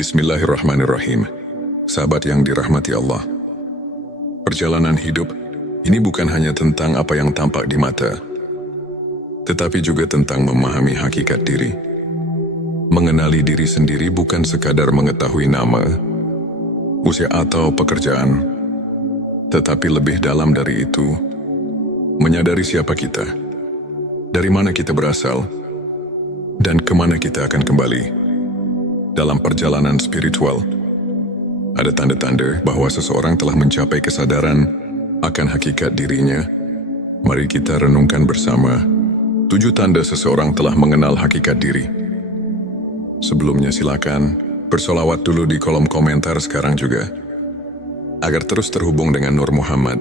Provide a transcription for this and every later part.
Bismillahirrahmanirrahim. Sahabat yang dirahmati Allah. Perjalanan hidup ini bukan hanya tentang apa yang tampak di mata, tetapi juga tentang memahami hakikat diri. Mengenali diri sendiri bukan sekadar mengetahui nama, usia atau pekerjaan, tetapi lebih dalam dari itu, menyadari siapa kita, dari mana kita berasal, dan kemana kita akan kembali. Dalam perjalanan spiritual, ada tanda-tanda bahwa seseorang telah mencapai kesadaran akan hakikat dirinya. Mari kita renungkan bersama 7 tanda seseorang telah mengenal hakikat diri. Sebelumnya silakan bersolawat dulu di kolom komentar sekarang juga, agar terus terhubung dengan Nur Muhammad.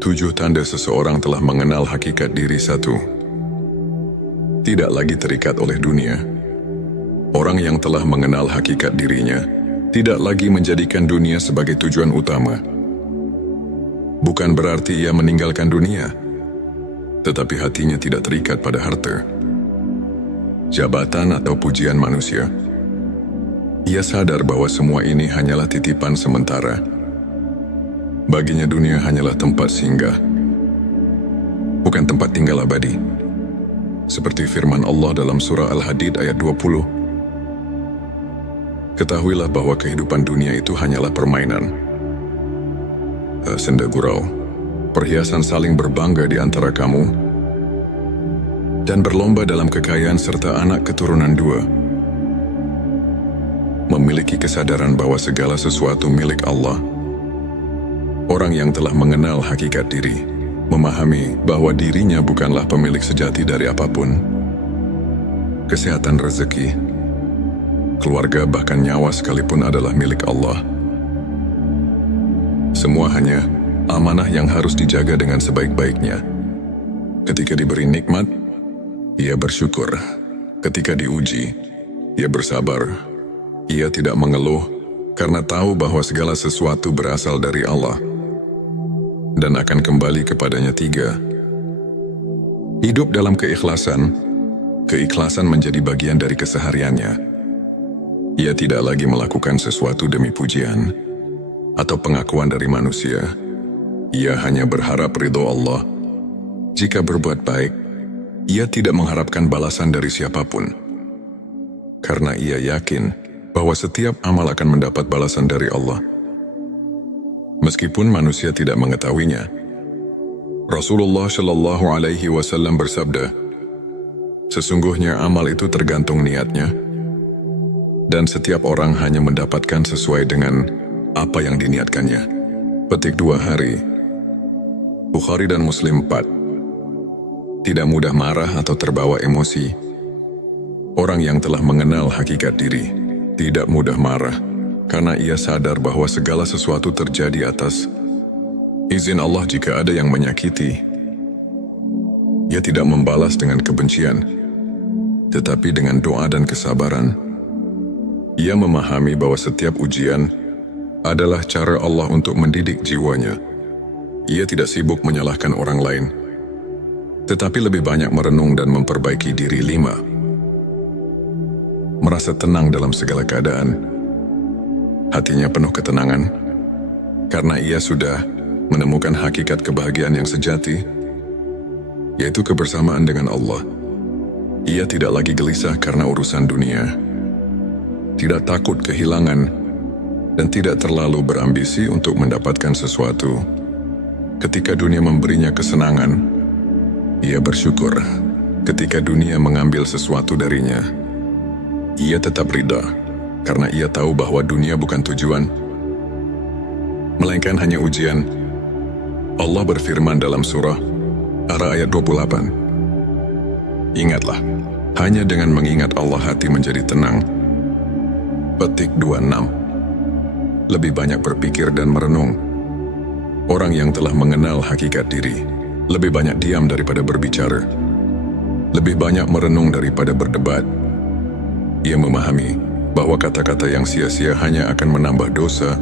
7 tanda seseorang telah mengenal hakikat diri. 1. Tidak lagi terikat oleh dunia. Orang yang telah mengenal hakikat dirinya tidak lagi menjadikan dunia sebagai tujuan utama. Bukan berarti ia meninggalkan dunia, tetapi hatinya tidak terikat pada harta, jabatan atau pujian manusia. Ia sadar bahwa semua ini hanyalah titipan sementara. Baginya dunia hanyalah tempat singgah, bukan tempat tinggal abadi. Seperti firman Allah dalam surah Al-Hadid ayat 20. Ketahuilah bahwa kehidupan dunia itu hanyalah permainan, senda gurau, perhiasan saling berbangga di antara kamu, dan berlomba dalam kekayaan serta anak keturunan 2. Memiliki kesadaran bahwa segala sesuatu milik Allah. Orang yang telah mengenal hakikat diri, memahami bahwa dirinya bukanlah pemilik sejati dari apapun. Kesehatan, rezeki, keluarga, bahkan nyawa sekalipun adalah milik Allah. Semua hanya amanah yang harus dijaga dengan sebaik-baiknya. Ketika diberi nikmat, ia bersyukur. Ketika diuji, ia bersabar. Ia tidak mengeluh karena tahu bahwa segala sesuatu berasal dari Allah dan akan kembali kepadanya. 3. Hidup dalam keikhlasan. Keikhlasan menjadi bagian dari kesehariannya. Ia tidak lagi melakukan sesuatu demi pujian atau pengakuan dari manusia. Ia hanya berharap ridho Allah. Jika berbuat baik, ia tidak mengharapkan balasan dari siapapun. Karena ia yakin bahwa setiap amal akan mendapat balasan dari Allah, meskipun manusia tidak mengetahuinya. Rasulullah Shallallahu Alaihi Wasallam bersabda, sesungguhnya amal itu tergantung niatnya, dan setiap orang hanya mendapatkan sesuai dengan apa yang diniatkannya. Petik 2 hari. Bukhari dan Muslim 4. Tidak mudah marah atau terbawa emosi. Orang yang telah mengenal hakikat diri tidak mudah marah, karena ia sadar bahwa segala sesuatu terjadi atas izin Allah. Jika ada yang menyakiti, ia tidak membalas dengan kebencian, tetapi dengan doa dan kesabaran. Ia memahami bahwa setiap ujian adalah cara Allah untuk mendidik jiwanya. Ia tidak sibuk menyalahkan orang lain, tetapi lebih banyak merenung dan memperbaiki diri. 5. Merasa tenang dalam segala keadaan. Hatinya penuh ketenangan, karena ia sudah menemukan hakikat kebahagiaan yang sejati, yaitu kebersamaan dengan Allah. Ia tidak lagi gelisah karena urusan dunia, tidak takut kehilangan, dan tidak terlalu berambisi untuk mendapatkan sesuatu. Ketika dunia memberinya kesenangan, ia bersyukur. Ketika dunia mengambil sesuatu darinya, ia tetap ridha, karena ia tahu bahwa dunia bukan tujuan, melainkan hanya ujian. Allah berfirman dalam surah Ar-Ra'd ayat 28, ingatlah, hanya dengan mengingat Allah hati menjadi tenang. Petik 26. Lebih banyak berpikir dan merenung. Orang yang telah mengenal hakikat diri lebih banyak diam daripada berbicara, lebih banyak merenung daripada berdebat. Ia memahami bahwa kata-kata yang sia-sia hanya akan menambah dosa.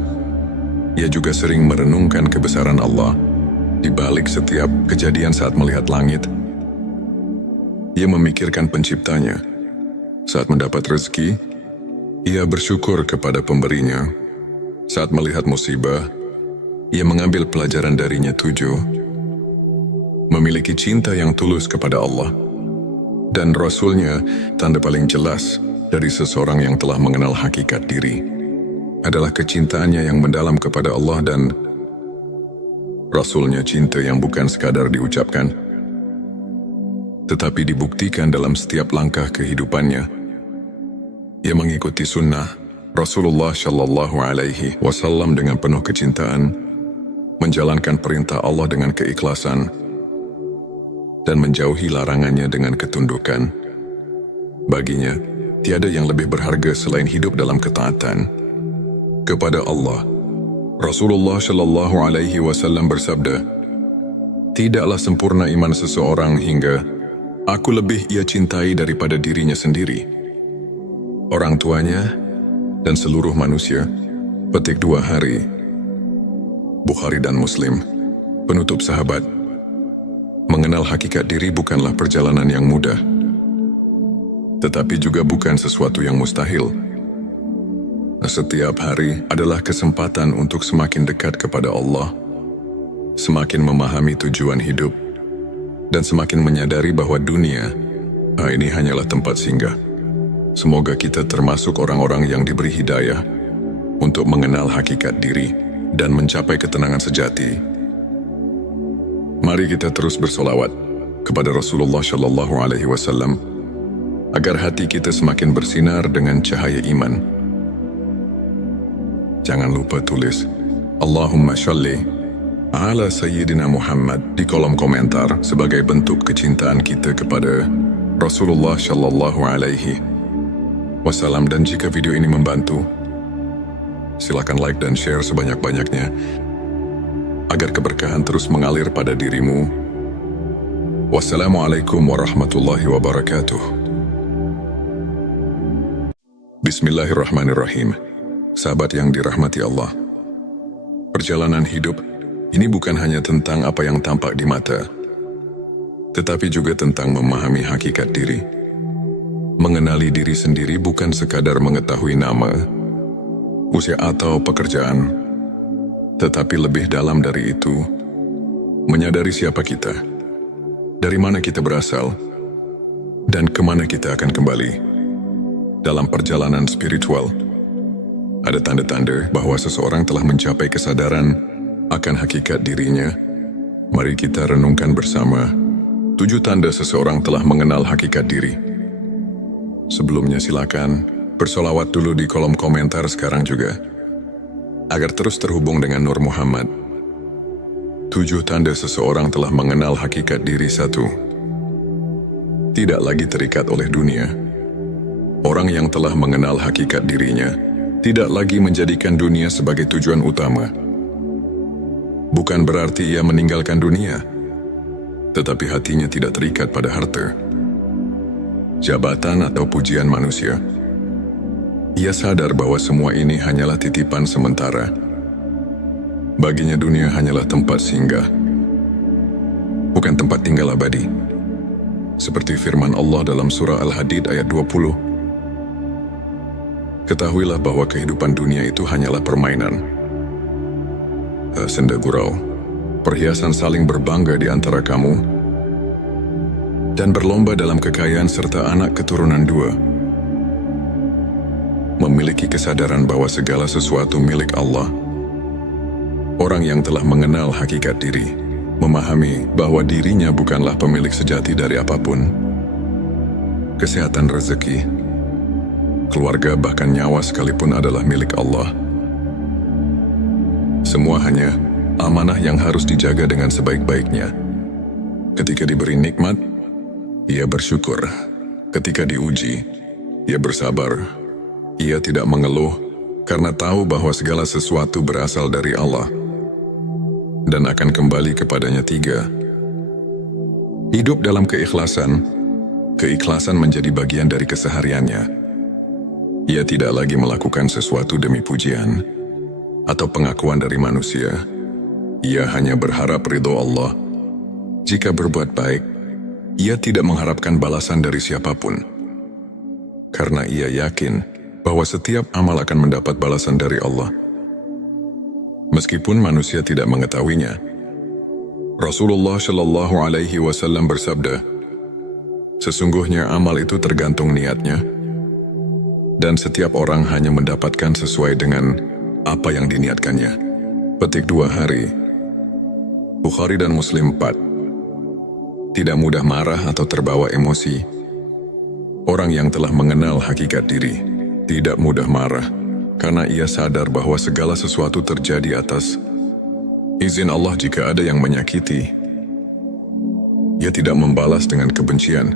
Ia juga sering merenungkan kebesaran Allah di balik setiap kejadian. Saat melihat langit, ia memikirkan penciptanya. Saat mendapat rezeki, Ia bersyukur kepada pemberinya. Saat melihat musibah, ia mengambil pelajaran darinya. 7. Memiliki cinta yang tulus kepada Allah dan Rasul-Nya. Tanda paling jelas dari seseorang yang telah mengenal hakikat diri adalah kecintaannya yang mendalam kepada Allah dan Rasul-Nya. Cinta yang bukan sekadar diucapkan, tetapi dibuktikan dalam setiap langkah kehidupannya. Ia mengikuti sunnah Rasulullah Shallallahu Alaihi Wasallam dengan penuh kecintaan, menjalankan perintah Allah dengan keikhlasan, dan menjauhi larangannya dengan ketundukan. Baginya, tiada yang lebih berharga selain hidup dalam ketaatan kepada Allah. Rasulullah Shallallahu Alaihi Wasallam bersabda, "Tidaklah sempurna iman seseorang hingga aku lebih ia cintai daripada dirinya sendiri, orang tuanya, dan seluruh manusia." Petik 2 hari. Bukhari dan Muslim. Penutup sahabat, mengenal hakikat diri bukanlah perjalanan yang mudah, tetapi juga bukan sesuatu yang mustahil. Setiap hari adalah kesempatan untuk semakin dekat kepada Allah, semakin memahami tujuan hidup, dan semakin menyadari bahwa dunia ini hanyalah tempat singgah. Semoga kita termasuk orang-orang yang diberi hidayah untuk mengenal hakikat diri dan mencapai ketenangan sejati. Mari kita terus bersolawat kepada Rasulullah Shallallahu Alaihi Wasallam agar hati kita semakin bersinar dengan cahaya iman. Jangan lupa tulis Allahumma sholli ala Sayyidina Muhammad di kolom komentar sebagai bentuk kecintaan kita kepada Rasulullah Shallallahu Alaihi Wasallam. Dan jika video ini membantu, silakan like dan share sebanyak-banyaknya agar keberkahan terus mengalir pada dirimu. Wassalamualaikum warahmatullahi wabarakatuh. Bismillahirrahmanirrahim. Sahabat yang dirahmati Allah, perjalanan hidup ini bukan hanya tentang apa yang tampak di mata, tetapi juga tentang memahami hakikat diri. Mengenali diri sendiri bukan sekadar mengetahui nama, usia atau pekerjaan, tetapi lebih dalam dari itu, menyadari siapa kita, dari mana kita berasal, dan kemana kita akan kembali. Dalam perjalanan spiritual, ada tanda-tanda bahwa seseorang telah mencapai kesadaran akan hakikat dirinya. Mari kita renungkan bersama 7 tanda seseorang telah mengenal hakikat diri. Sebelumnya silakan bersolawat dulu di kolom komentar sekarang juga, agar terus terhubung dengan Nur Muhammad. 7 tanda seseorang telah mengenal hakikat diri. 1. Tidak lagi terikat oleh dunia. Orang yang telah mengenal hakikat dirinya tidak lagi menjadikan dunia sebagai tujuan utama. Bukan berarti ia meninggalkan dunia, tetapi hatinya tidak terikat pada harta, jabatan atau pujian manusia. Ia sadar bahwa semua ini hanyalah titipan sementara. Baginya dunia hanyalah tempat singgah, bukan tempat tinggal abadi. Seperti firman Allah dalam surah Al-Hadid ayat 20. Ketahuilah bahwa kehidupan dunia itu hanyalah permainan, senda gurau, perhiasan saling berbangga di antara kamu, dan berlomba dalam kekayaan serta anak keturunan 2. Memiliki kesadaran bahwa segala sesuatu milik Allah. Orang yang telah mengenal hakikat diri, memahami bahwa dirinya bukanlah pemilik sejati dari apapun. Kesehatan, rezeki, keluarga, bahkan nyawa sekalipun adalah milik Allah. Semua hanya amanah yang harus dijaga dengan sebaik-baiknya. Ketika diberi nikmat, ia bersyukur. Ketika diuji, ia bersabar. Ia tidak mengeluh karena tahu bahwa segala sesuatu berasal dari Allah dan akan kembali kepadanya. 3. Hidup dalam keikhlasan. Keikhlasan menjadi bagian dari kesehariannya. Ia tidak lagi melakukan sesuatu demi pujian atau pengakuan dari manusia. Ia hanya berharap ridho Allah. Jika berbuat baik, ia tidak mengharapkan balasan dari siapapun. Karena ia yakin bahwa setiap amal akan mendapat balasan dari Allah. Meskipun manusia tidak mengetahuinya, Rasulullah Shallallahu Alaihi Wasallam bersabda, sesungguhnya amal itu tergantung niatnya, dan setiap orang hanya mendapatkan sesuai dengan apa yang diniatkannya. Petik 2 hari. Bukhari dan Muslim 4. Tidak mudah marah atau terbawa emosi. Orang yang telah mengenal hakikat diri tidak mudah marah karena ia sadar bahwa segala sesuatu terjadi atas izin Allah. Jika ada yang menyakiti, ia tidak membalas dengan kebencian,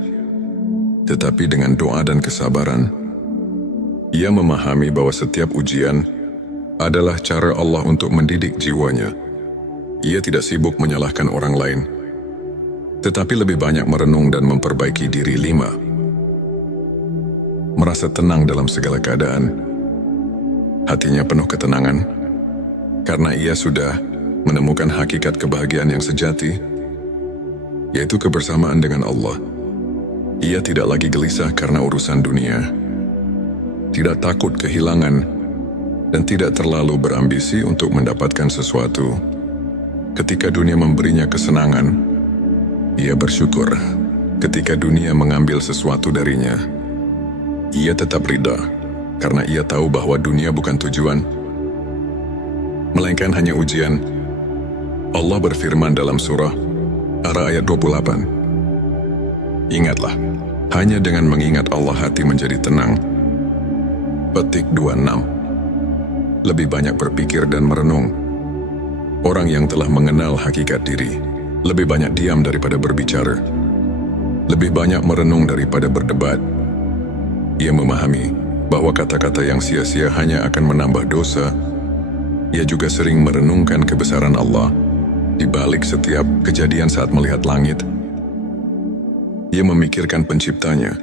tetapi dengan doa dan kesabaran. Ia memahami bahwa setiap ujian adalah cara Allah untuk mendidik jiwanya. Ia tidak sibuk menyalahkan orang lain, tetapi lebih banyak merenung dan memperbaiki diri. 5. Merasa tenang dalam segala keadaan. Hatinya penuh ketenangan, karena ia sudah menemukan hakikat kebahagiaan yang sejati, yaitu kebersamaan dengan Allah. Ia tidak lagi gelisah karena urusan dunia, tidak takut kehilangan, dan tidak terlalu berambisi untuk mendapatkan sesuatu. Ketika dunia memberinya kesenangan, ia bersyukur. Ketika dunia mengambil sesuatu darinya, ia tetap ridha, karena ia tahu bahwa dunia bukan tujuan, melainkan hanya ujian. Allah berfirman dalam surah ayat 28, ingatlah, hanya dengan mengingat Allah hati menjadi tenang. Petik 26. Lebih banyak berpikir dan merenung. Orang yang telah mengenal hakikat diri lebih banyak diam daripada berbicara, lebih banyak merenung daripada berdebat. Ia memahami bahwa kata-kata yang sia-sia hanya akan menambah dosa. Ia juga sering merenungkan kebesaran Allah di balik setiap kejadian. Saat melihat langit, ia memikirkan penciptanya.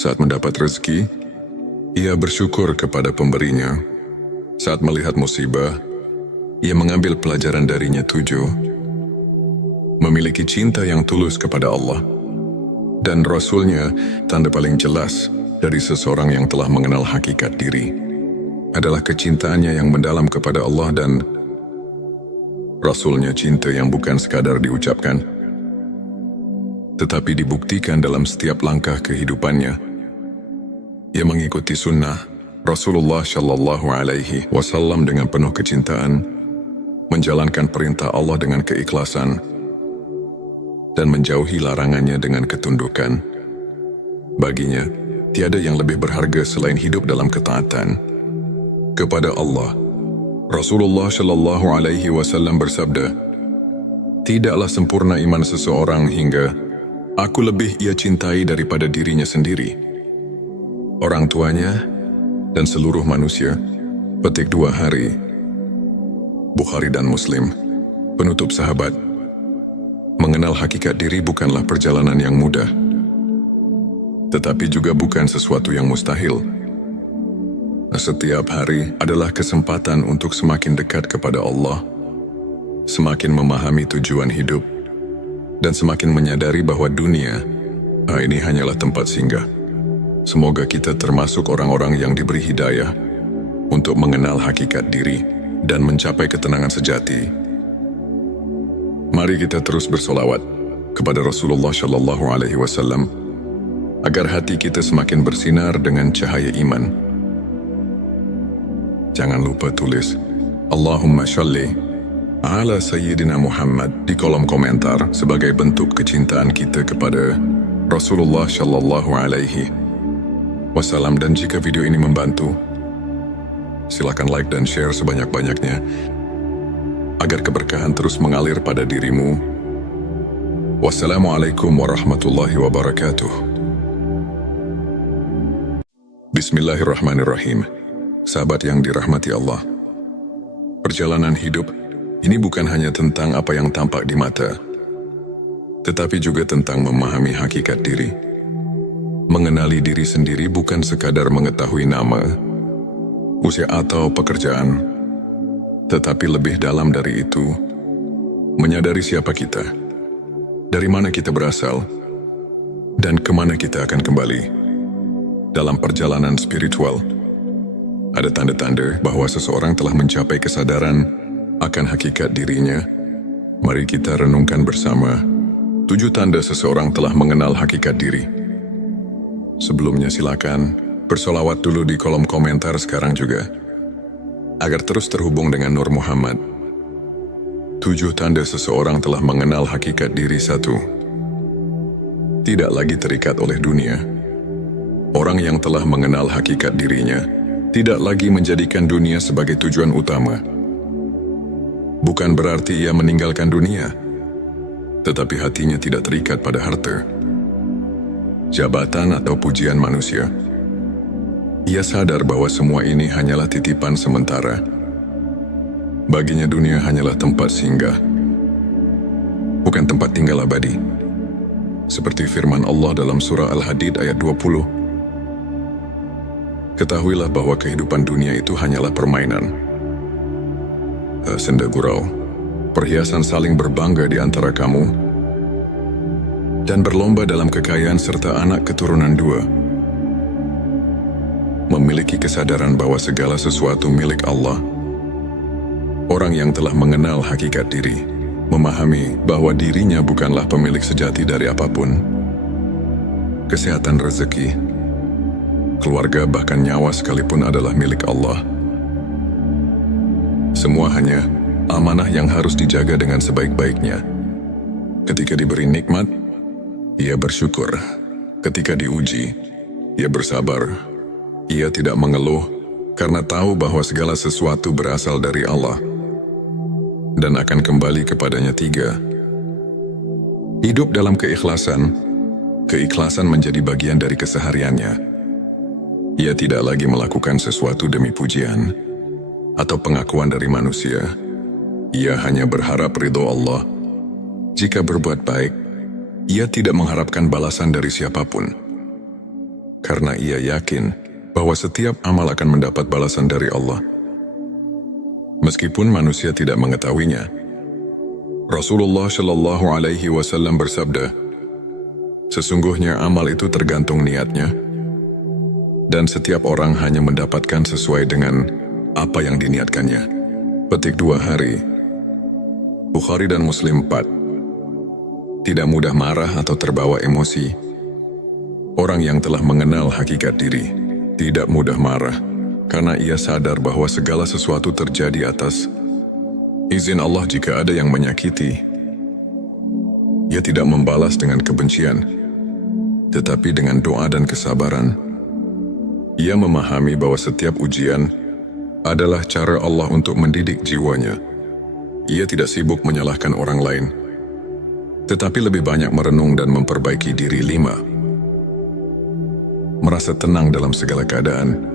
Saat mendapat rezeki, ia bersyukur kepada pemberinya. Saat melihat musibah, ia mengambil pelajaran darinya. 7. Memiliki cinta yang tulus kepada Allah dan Rasul-Nya. Tanda paling jelas dari seseorang yang telah mengenal hakikat diri adalah kecintaannya yang mendalam kepada Allah dan Rasul-Nya. Cinta yang bukan sekadar diucapkan, tetapi dibuktikan dalam setiap langkah kehidupannya. Ia mengikuti sunnah Rasulullah Shallallahu Alaihi Wasallam dengan penuh kecintaan, menjalankan perintah Allah dengan keikhlasan, dan menjauhi larangannya dengan ketundukan. Baginya, tiada yang lebih berharga selain hidup dalam ketaatan kepada Allah. Rasulullah Shallallahu Alaihi Wasallam bersabda, tidaklah sempurna iman seseorang hingga aku lebih ia cintai daripada dirinya sendiri, orang tuanya, dan seluruh manusia. Petik 2 hari. Bukhari dan Muslim. Penutup sahabat, mengenal hakikat diri bukanlah perjalanan yang mudah, tetapi juga bukan sesuatu yang mustahil. Setiap hari adalah kesempatan untuk semakin dekat kepada Allah, semakin memahami tujuan hidup, dan semakin menyadari bahwa dunia ini hanyalah tempat singgah. Semoga kita termasuk orang-orang yang diberi hidayah untuk mengenal hakikat diri dan mencapai ketenangan sejati. Mari kita terus bersolawat kepada Rasulullah Shallallahu Alaihi Wasallam agar hati kita semakin bersinar dengan cahaya iman. Jangan lupa tulis Allahumma sholli ala Sayyidina Muhammad di kolom komentar sebagai bentuk kecintaan kita kepada Rasulullah Shallallahu Alaihi Wasallam. Dan jika video ini membantu, silakan like dan share sebanyak-banyaknya agar keberkahan terus mengalir pada dirimu. Wassalamualaikum warahmatullahi wabarakatuh. Bismillahirrahmanirrahim. Sahabat yang dirahmati Allah, perjalanan hidup ini bukan hanya tentang apa yang tampak di mata, tetapi juga tentang memahami hakikat diri. Mengenali diri sendiri bukan sekadar mengetahui nama, usia atau pekerjaan, tetapi lebih dalam dari itu, menyadari siapa kita, dari mana kita berasal, dan kemana kita akan kembali. Dalam perjalanan spiritual, Ada tanda-tanda bahwa seseorang telah mencapai kesadaran akan hakikat dirinya. Mari kita renungkan bersama 7 tanda seseorang telah mengenal hakikat diri. Sebelumnya silakan bersolawat dulu di kolom komentar sekarang juga, agar terus terhubung dengan Nur Muhammad. 7 tanda seseorang telah mengenal hakikat diri. 1. Tidak lagi terikat oleh dunia. Orang yang telah mengenal hakikat dirinya tidak lagi menjadikan dunia sebagai tujuan utama. Bukan berarti ia meninggalkan dunia, tetapi hatinya tidak terikat pada harta, jabatan atau pujian manusia. Ia sadar bahwa semua ini hanyalah titipan sementara. Baginya dunia hanyalah tempat singgah, bukan tempat tinggal abadi. Seperti firman Allah dalam surah Al-Hadid ayat 20. Ketahuilah bahwa kehidupan dunia itu hanyalah permainan, senda gurau, perhiasan saling berbangga di antara kamu, dan berlomba dalam kekayaan serta anak keturunan 2. Memiliki kesadaran bahwa segala sesuatu milik Allah. Orang yang telah mengenal hakikat diri memahami bahwa dirinya bukanlah pemilik sejati dari apapun. Kesehatan, rezeki, keluarga, bahkan nyawa sekalipun adalah milik Allah. Semua hanya amanah yang harus dijaga dengan sebaik-baiknya. Ketika diberi nikmat, ia bersyukur. Ketika diuji, ia bersabar. Ia tidak mengeluh karena tahu bahwa segala sesuatu berasal dari Allah dan akan kembali kepadanya. 3. Hidup dalam keikhlasan. Keikhlasan menjadi bagian dari kesehariannya. Ia tidak lagi melakukan sesuatu demi pujian atau pengakuan dari manusia. Ia hanya berharap ridho Allah. Jika berbuat baik, ia tidak mengharapkan balasan dari siapapun, karena ia yakin bahwa setiap amal akan mendapat balasan dari Allah, meskipun manusia tidak mengetahuinya. Rasulullah Shallallahu Alaihi Wasallam bersabda, sesungguhnya amal itu tergantung niatnya, dan setiap orang hanya mendapatkan sesuai dengan apa yang diniatkannya. Petik 2 hari. Bukhari dan Muslim 4. Tidak mudah marah atau terbawa emosi. Orang yang telah mengenal hakikat diri tidak mudah marah, karena ia sadar bahwa segala sesuatu terjadi atas izin Allah. Jika ada yang menyakiti, ia tidak membalas dengan kebencian, tetapi dengan doa dan kesabaran. Ia memahami bahwa setiap ujian adalah cara Allah untuk mendidik jiwanya. Ia tidak sibuk menyalahkan orang lain, tetapi lebih banyak merenung dan memperbaiki diri. 5. Merasa tenang dalam segala keadaan.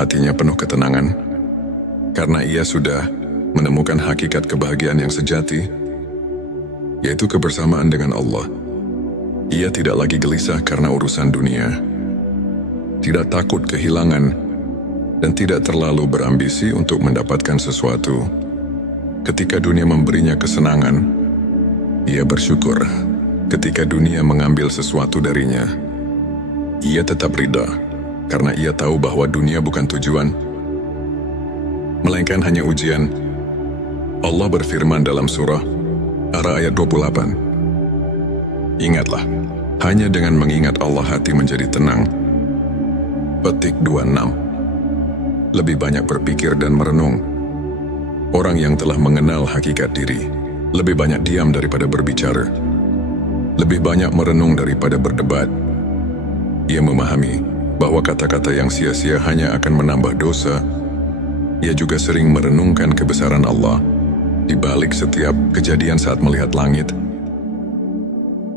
Hatinya penuh ketenangan, karena ia sudah menemukan hakikat kebahagiaan yang sejati, yaitu kebersamaan dengan Allah. Ia tidak lagi gelisah karena urusan dunia, tidak takut kehilangan, dan tidak terlalu berambisi untuk mendapatkan sesuatu. Ketika dunia memberinya kesenangan, ia bersyukur. Ketika dunia mengambil sesuatu darinya, ia tetap ridha, karena ia tahu bahwa dunia bukan tujuan, melainkan hanya ujian. Allah berfirman dalam surah Ar-Ra'd ayat 28. Ingatlah, hanya dengan mengingat Allah hati menjadi tenang. Petik 26. Lebih banyak berpikir dan merenung. Orang yang telah mengenal hakikat diri lebih banyak diam daripada berbicara, lebih banyak merenung daripada berdebat. Ia memahami bahwa kata-kata yang sia-sia hanya akan menambah dosa. Ia juga sering merenungkan kebesaran Allah di balik setiap kejadian. Saat melihat langit,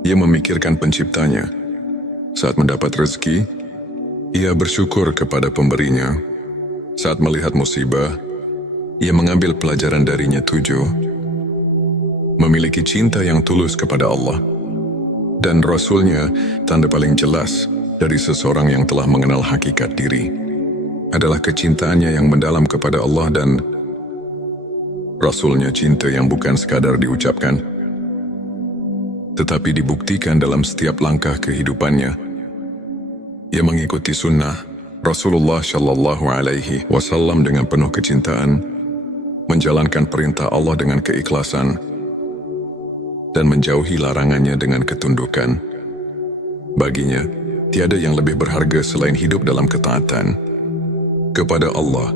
ia memikirkan penciptanya. Saat mendapat rezeki, ia bersyukur kepada pemberinya. Saat melihat musibah, ia mengambil pelajaran darinya. 7. Memiliki cinta yang tulus kepada Allah dan Rasul-Nya. Tanda paling jelas dari seseorang yang telah mengenal hakikat diri adalah kecintaannya yang mendalam kepada Allah dan Rasul-Nya. Cinta yang bukan sekadar diucapkan, tetapi dibuktikan dalam setiap langkah kehidupannya. Ia mengikuti sunnah Rasulullah Shallallahu Alaihi Wasallam dengan penuh kecintaan menjalankan perintah Allah dengan keikhlasan dan menjauhi larangannya dengan ketundukan. Baginya, tiada yang lebih berharga selain hidup dalam ketaatan kepada Allah.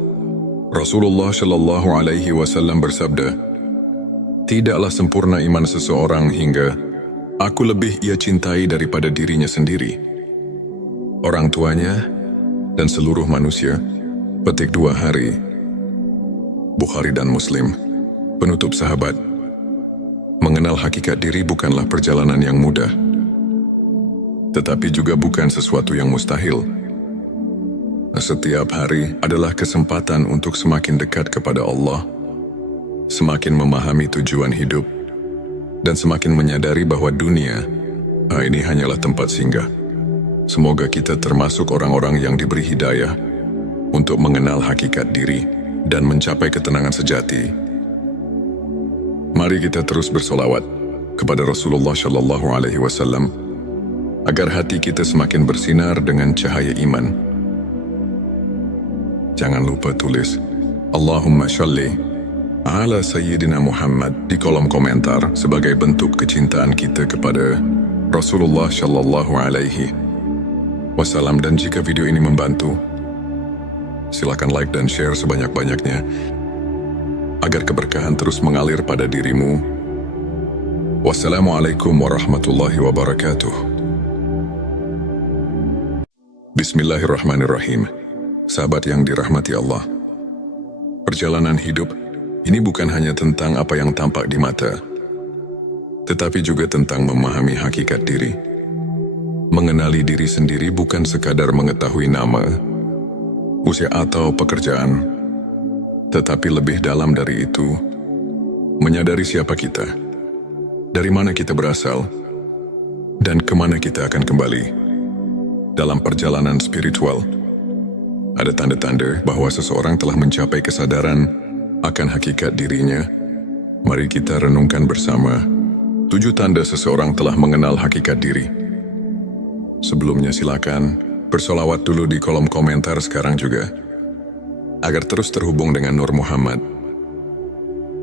Rasulullah Shallallahu Alaihi Wasallam bersabda, "Tidaklah sempurna iman seseorang hingga aku lebih ia cintai daripada dirinya sendiri, orang tuanya, dan seluruh manusia." Petik 2 hari. Bukhari dan Muslim. Penutup sahabat, mengenal hakikat diri bukanlah perjalanan yang mudah, tetapi juga bukan sesuatu yang mustahil. Setiap hari adalah kesempatan untuk semakin dekat kepada Allah, semakin memahami tujuan hidup, dan semakin menyadari bahwa dunia ini hanyalah tempat singgah. Semoga kita termasuk orang-orang yang diberi hidayah untuk mengenal hakikat diri dan mencapai ketenangan sejati. Mari kita terus bersolawat kepada Rasulullah Shallallahu Alaihi Wasallam agar hati kita semakin bersinar dengan cahaya iman. Jangan lupa tulis Allahumma sholli ala Sayyidina Muhammad di kolom komentar sebagai bentuk kecintaan kita kepada Rasulullah Shallallahu Alaihi Wasallam. Dan jika video ini membantu, silakan like dan share sebanyak-banyaknya agar keberkahan terus mengalir pada dirimu. Wassalamualaikum warahmatullahi wabarakatuh. Bismillahirrahmanirrahim. Sahabat yang dirahmati Allah, perjalanan hidup ini bukan hanya tentang apa yang tampak di mata, tetapi juga tentang memahami hakikat diri. Mengenali diri sendiri bukan sekadar mengetahui nama, usia atau pekerjaan, tetapi lebih dalam dari itu, menyadari siapa kita, dari mana kita berasal, dan kemana kita akan kembali. Dalam perjalanan spiritual, ada tanda-tanda bahwa seseorang telah mencapai kesadaran akan hakikat dirinya. Mari kita renungkan bersama 7 tanda seseorang telah mengenal hakikat diri. Sebelumnya silakan bersolawat dulu di kolom komentar sekarang juga, agar terus terhubung dengan Nur Muhammad.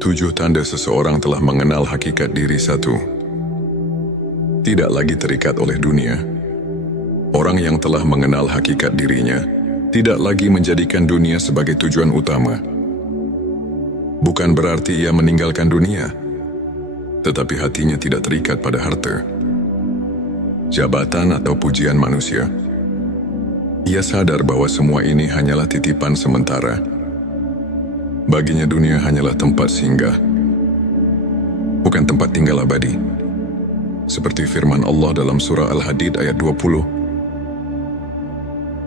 7 tanda seseorang telah mengenal hakikat diri. 1. Tidak lagi terikat oleh dunia. Orang yang telah mengenal hakikat dirinya tidak lagi menjadikan dunia sebagai tujuan utama. Bukan berarti ia meninggalkan dunia, tetapi hatinya tidak terikat pada harta, jabatan atau pujian manusia. Ia sadar bahwa semua ini hanyalah titipan sementara. Baginya dunia hanyalah tempat singgah, bukan tempat tinggal abadi. Seperti firman Allah dalam surah Al-Hadid ayat 20.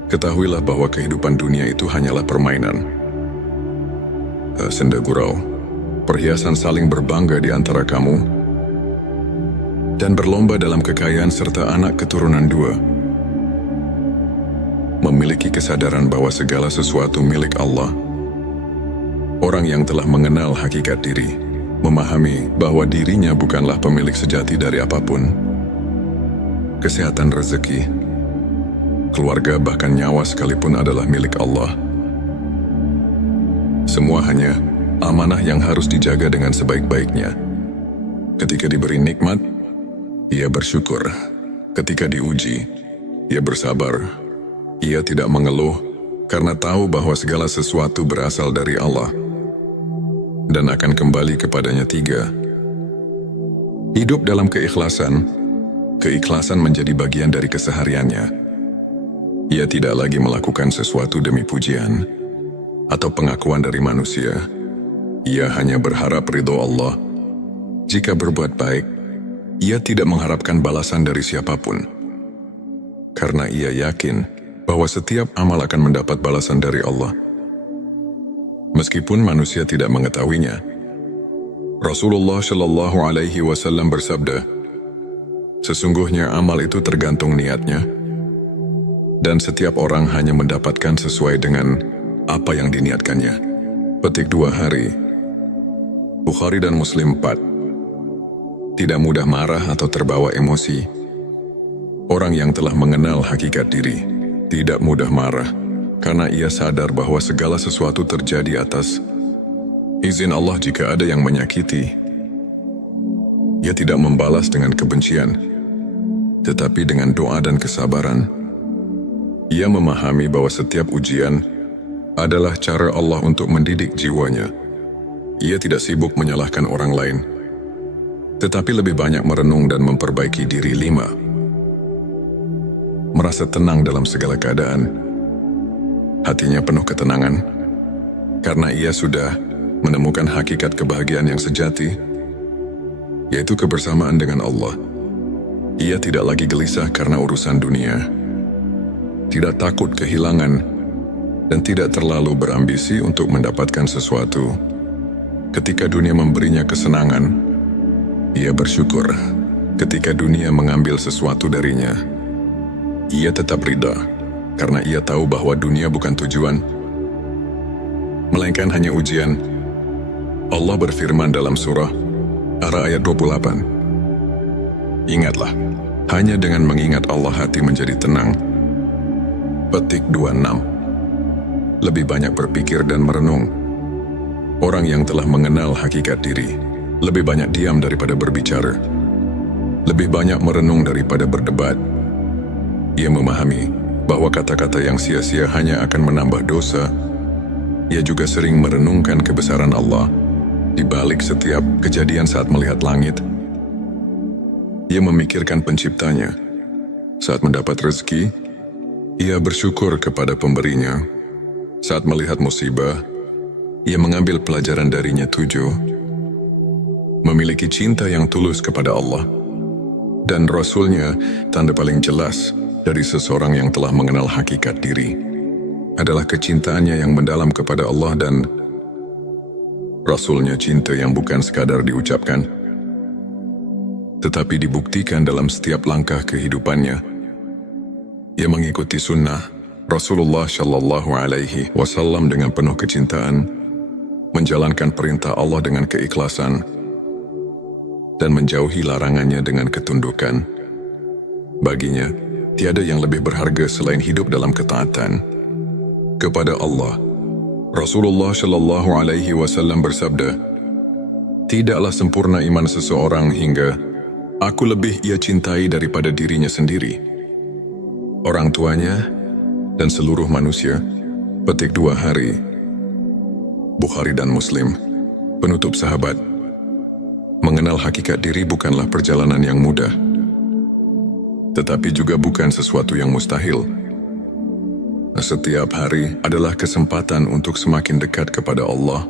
Ketahuilah bahwa kehidupan dunia itu hanyalah permainan, senda gurau, perhiasan saling berbangga di antara kamu, dan berlomba dalam kekayaan serta anak keturunan 2. Memiliki kesadaran bahwa segala sesuatu milik Allah. Orang yang telah mengenal hakikat diri, memahami bahwa dirinya bukanlah pemilik sejati dari apapun. Kesehatan, rezeki, keluarga, bahkan nyawa sekalipun adalah milik Allah. Semua hanya amanah yang harus dijaga dengan sebaik-baiknya. Ketika diberi nikmat, ia bersyukur. Ketika diuji, ia bersabar. Ia tidak mengeluh karena tahu bahwa segala sesuatu berasal dari Allah dan akan kembali kepadanya. 3. Hidup dalam keikhlasan. Keikhlasan menjadi bagian dari kesehariannya. Ia tidak lagi melakukan sesuatu demi pujian atau pengakuan dari manusia. Ia hanya berharap ridho Allah. Jika berbuat baik, ia tidak mengharapkan balasan dari siapapun, karena ia yakin bahwa setiap amal akan mendapat balasan dari Allah, meskipun manusia tidak mengetahuinya. Rasulullah Shallallahu Alaihi Wasallam bersabda, "Sesungguhnya amal itu tergantung niatnya, dan setiap orang hanya mendapatkan sesuai dengan apa yang diniatkannya." Petik 2 hari. Bukhari dan Muslim. 4. Tidak mudah marah atau terbawa emosi. Orang yang telah mengenal hakikat diri tidak mudah marah, karena ia sadar bahwa segala sesuatu terjadi atas izin Allah. Jika ada yang menyakiti, ia tidak membalas dengan kebencian, tetapi dengan doa dan kesabaran. Ia memahami bahwa setiap ujian adalah cara Allah untuk mendidik jiwanya. Ia tidak sibuk menyalahkan orang lain, tetapi lebih banyak merenung dan memperbaiki diri. 5. Merasa tenang dalam segala keadaan. Hatinya penuh ketenangan, karena ia sudah menemukan hakikat kebahagiaan yang sejati, yaitu kebersamaan dengan Allah. Ia tidak lagi gelisah karena urusan dunia, tidak takut kehilangan, dan tidak terlalu berambisi untuk mendapatkan sesuatu. Ketika dunia memberinya kesenangan, ia bersyukur. Ketika dunia mengambil sesuatu darinya, ia tetap ridha, karena ia tahu bahwa dunia bukan tujuan, melainkan hanya ujian. Allah berfirman dalam surah Ar-Ra'd ayat 28, "Ingatlah, hanya dengan mengingat Allah hati menjadi tenang." Petik 26. Lebih banyak berpikir dan merenung. Orang yang telah mengenal hakikat diri lebih banyak diam daripada berbicara, lebih banyak merenung daripada berdebat. Ia memahami bahwa kata-kata yang sia-sia hanya akan menambah dosa. Ia juga sering merenungkan kebesaran Allah di balik setiap kejadian. Saat melihat langit, ia memikirkan penciptanya. Saat mendapat rezeki, ia bersyukur kepada pemberinya. Saat melihat musibah, ia mengambil pelajaran darinya. 7. Memiliki cinta yang tulus kepada Allah dan Rasul-Nya. Tanda paling jelas dari seseorang yang telah mengenal hakikat diri adalah kecintaannya yang mendalam kepada Allah dan Rasul-Nya. Cinta yang bukan sekadar diucapkan, tetapi dibuktikan dalam setiap langkah kehidupannya. Ia mengikuti sunnah Rasulullah Shallallahu Alaihi Wasallam dengan penuh kecintaan, menjalankan perintah Allah dengan keikhlasan, dan menjauhi larangannya dengan ketundukan. Baginya, tiada yang lebih berharga selain hidup dalam ketaatan kepada Allah. Rasulullah Shallallahu Alaihi Wasallam bersabda, "Tidaklah sempurna iman seseorang hingga aku lebih ia cintai daripada dirinya sendiri, orang tuanya, dan seluruh manusia." Petik 2 hari. Bukhari dan Muslim. Penutup sahabat, mengenal hakikat diri bukanlah perjalanan yang mudah, tetapi juga bukan sesuatu yang mustahil. Setiap hari adalah kesempatan untuk semakin dekat kepada Allah,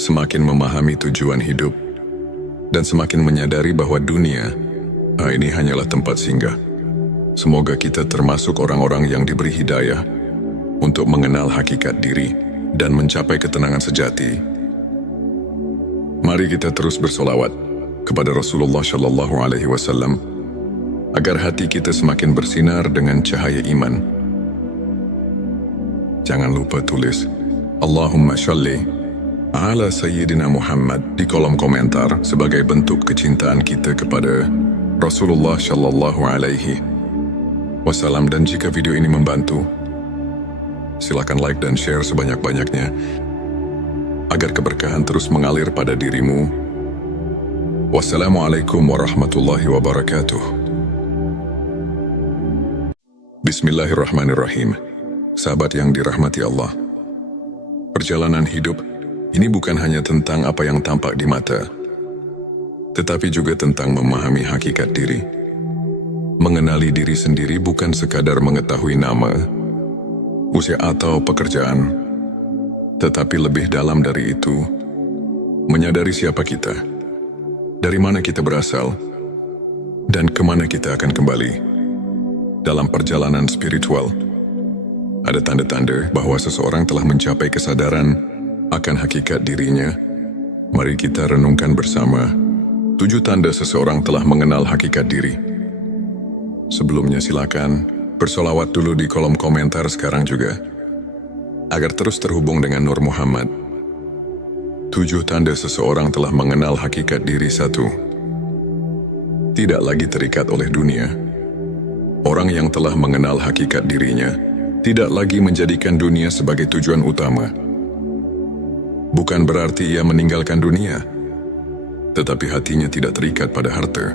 semakin memahami tujuan hidup, dan semakin menyadari bahwa dunia ini hanyalah tempat singgah. Semoga kita termasuk orang-orang yang diberi hidayah untuk mengenal hakikat diri dan mencapai ketenangan sejati. Mari kita terus bersolawat kepada Rasulullah Shallallahu Alaihi Wasallam agar hati kita semakin bersinar dengan cahaya iman. Jangan lupa tulis Allahumma sholli ala Sayyidina Muhammad di kolom komentar sebagai bentuk kecintaan kita kepada Rasulullah Shallallahu Alaihi Wasallam. Dan jika video ini membantu, silakan like dan share sebanyak-banyaknya agar keberkahan terus mengalir pada dirimu. Wassalamualaikum warahmatullahi wabarakatuh. Bismillahirrahmanirrahim. Sahabat yang dirahmati Allah, perjalanan hidup ini bukan hanya tentang apa yang tampak di mata, tetapi juga tentang memahami hakikat diri. Mengenali diri sendiri bukan sekadar mengetahui nama, usia atau pekerjaan, tetapi lebih dalam dari itu, menyadari siapa kita, dari mana kita berasal, dan kemana kita akan kembali. Dalam perjalanan spiritual, ada tanda-tanda bahwa seseorang telah mencapai kesadaran akan hakikat dirinya. Mari kita renungkan bersama 7 tanda seseorang telah mengenal hakikat diri. Sebelumnya silakan bersolawat dulu di kolom komentar sekarang juga, agar terus terhubung dengan Nur Muhammad. 7 tanda seseorang telah mengenal hakikat diri. 1. Tidak lagi terikat oleh dunia. Orang yang telah mengenal hakikat dirinya tidak lagi menjadikan dunia sebagai tujuan utama. Bukan berarti ia meninggalkan dunia, tetapi hatinya tidak terikat pada harta,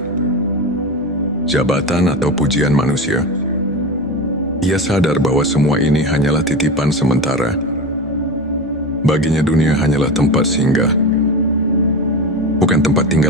jabatan atau pujian manusia. Ia sadar bahwa semua ini hanyalah titipan sementara. Baginya dunia hanyalah tempat singgah, bukan tempat tinggal.